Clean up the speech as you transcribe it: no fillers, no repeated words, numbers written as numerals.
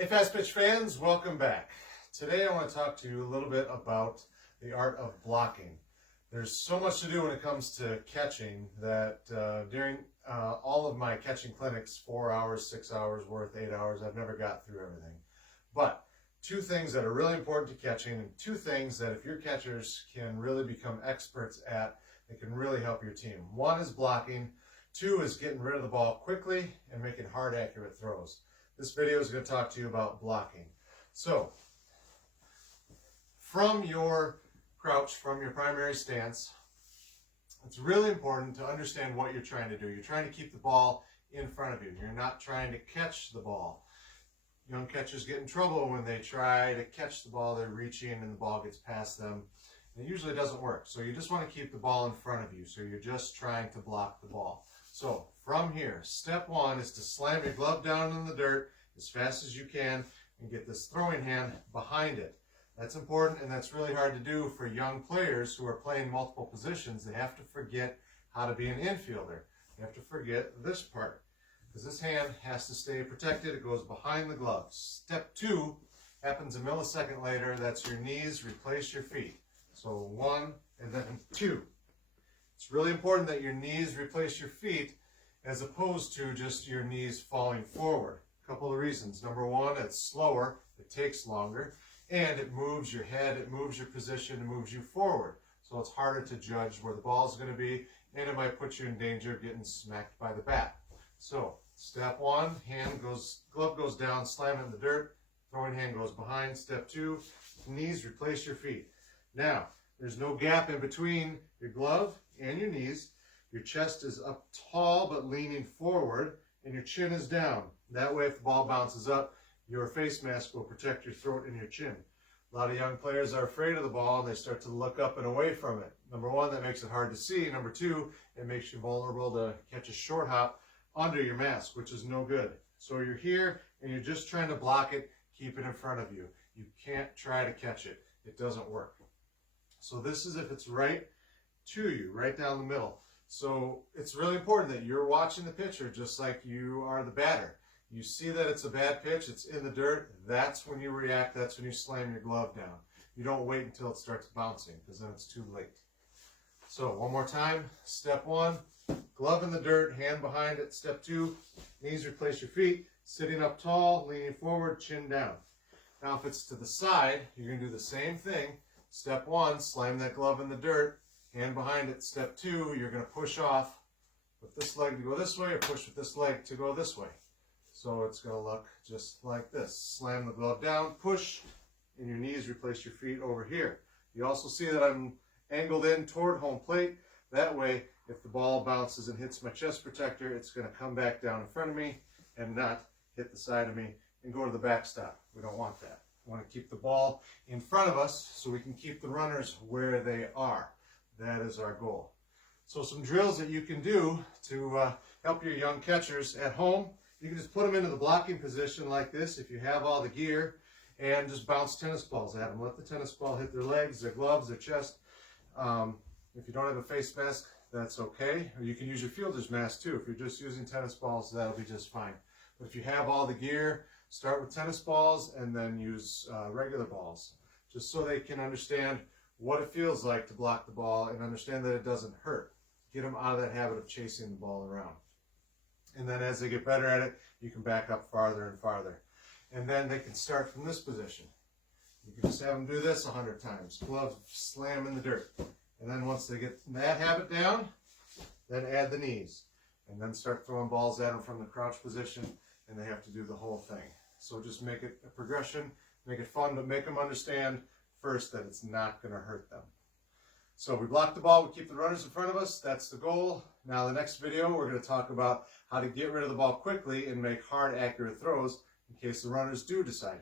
Hey Fast Pitch fans, welcome back. Today I want to talk to you a little bit about the art of blocking. There's so much to do when it comes to catching that during all of my catching clinics, 4 hours, 6 hours worth, 8 hours, I've never got through everything. But two things that are really important to catching, and two things that if your catchers can really become experts at, it can really help your team. One is blocking, two is getting rid of the ball quickly and making hard, accurate throws. This video is going to talk to you about blocking. So, from your crouch, from your primary stance, it's really important to understand what you're trying to do. You're trying to keep the ball in front of you. You're not trying to catch the ball. Young catchers get in trouble when they try to catch the ball. They're reaching and the ball gets past them. And it usually doesn't work. So you just want to keep the ball in front of you. So you're just trying to block the ball. So from here, step one is to slam your glove down in the dirt as fast as you can and get this throwing hand behind it. That's important, and that's really hard to do for young players who are playing multiple positions. They have to forget how to be an infielder. They have to forget this part, because this hand has to stay protected. It goes behind the glove. Step two happens a millisecond later. That's your knees replace your feet. So one and then two. It's really important that your knees replace your feet as opposed to just your knees falling forward. A couple of reasons. Number one, it's slower, it takes longer, and it moves your head, it moves your position, it moves you forward. So it's harder to judge where the ball is going to be, and it might put you in danger of getting smacked by the bat. So step one, glove goes down, slam it in the dirt, throwing hand goes behind. Step two, knees replace your feet. Now, there's no gap in between your glove and your knees. Your chest is up tall but leaning forward, and your chin is down. That way, if the ball bounces up, your face mask will protect your throat and your chin. A lot of young players are afraid of the ball, and they start to look up and away from it. Number one, that makes it hard to see. Number two, it makes you vulnerable to catch a short hop under your mask, which is no good. So you're here, and you're just trying to block it, keep it in front of you. You can't try to catch it. It doesn't work. So this is if it's right to you, right down the middle. So it's really important that you're watching the pitcher just like you are the batter. You see that it's a bad pitch, it's in the dirt, that's when you react, that's when you slam your glove down. You don't wait until it starts bouncing, because then it's too late. So one more time, step one, glove in the dirt, hand behind it. Step two, knees replace your feet, sitting up tall, leaning forward, chin down. Now if it's to the side, you're going to do the same thing. Step one, slam that glove in the dirt, hand behind it. Step two, you're going to push off with this leg to go this way, or push with this leg to go this way. So it's going to look just like this. Slam the glove down, push, and your knees replace your feet over here. You also see that I'm angled in toward home plate. That way, if the ball bounces and hits my chest protector, it's going to come back down in front of me and not hit the side of me and go to the backstop. We don't want that. We want to keep the ball in front of us so we can keep the runners where they are. That is our goal. So some drills that you can do to help your young catchers at home. You can just put them into the blocking position like this if you have all the gear, and just bounce tennis balls at them. Let the tennis ball hit their legs, their gloves, their chest. If you don't have a face mask, that's okay. Or you can use your fielder's mask too. If you're just using tennis balls, that'll be just fine. But if you have all the gear, start with tennis balls and then use regular balls, just so they can understand what it feels like to block the ball and understand that it doesn't hurt. Get them out of that habit of chasing the ball around. And then as they get better at it, you can back up farther and farther. And then they can start from this position. You can just have them do this 100 times. Glove slam in the dirt. And then once they get that habit down, then add the knees. And then start throwing balls at them from the crouch position, and they have to do the whole thing. So just make it a progression, make it fun, but make them understand first that it's not going to hurt them. So we block the ball, we keep the runners in front of us, that's the goal. Now the next video we're going to talk about how to get rid of the ball quickly and make hard, accurate throws in case the runners do decide